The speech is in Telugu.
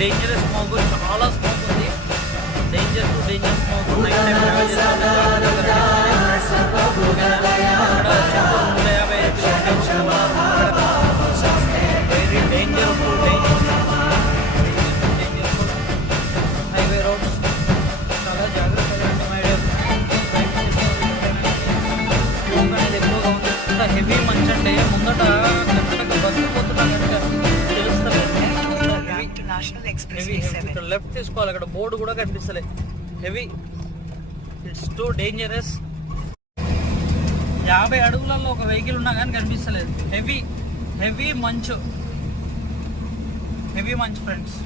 డేంజరస్ స్మోక్, చాలా స్మోక్ ఉంది. Danger to danger smoke. Night time travel చేస్తుంటే వెరీ డేంజర్ఫుల్ హైవే రోడ్స్. చాలా జాగ్రత్తగా స్మోక్ అనేది ఎక్కువగా ఉంది. అంత హెవీ మంచి అంటే ముందట బస్సు పోతున్నా కనుక తెలుస్తలేదు. ఇక్కడ లెఫ్ట్ తీసుకోవాలి, అక్కడ బోర్డు కూడా కనిపిస్తలే. Heavy, it's too dangerous. 50 అడుగులలో ఒక వెహికల్ ఉన్నా కానీ కనిపిస్తలేదు. హెవీ మంచు ఫ్రెండ్స్.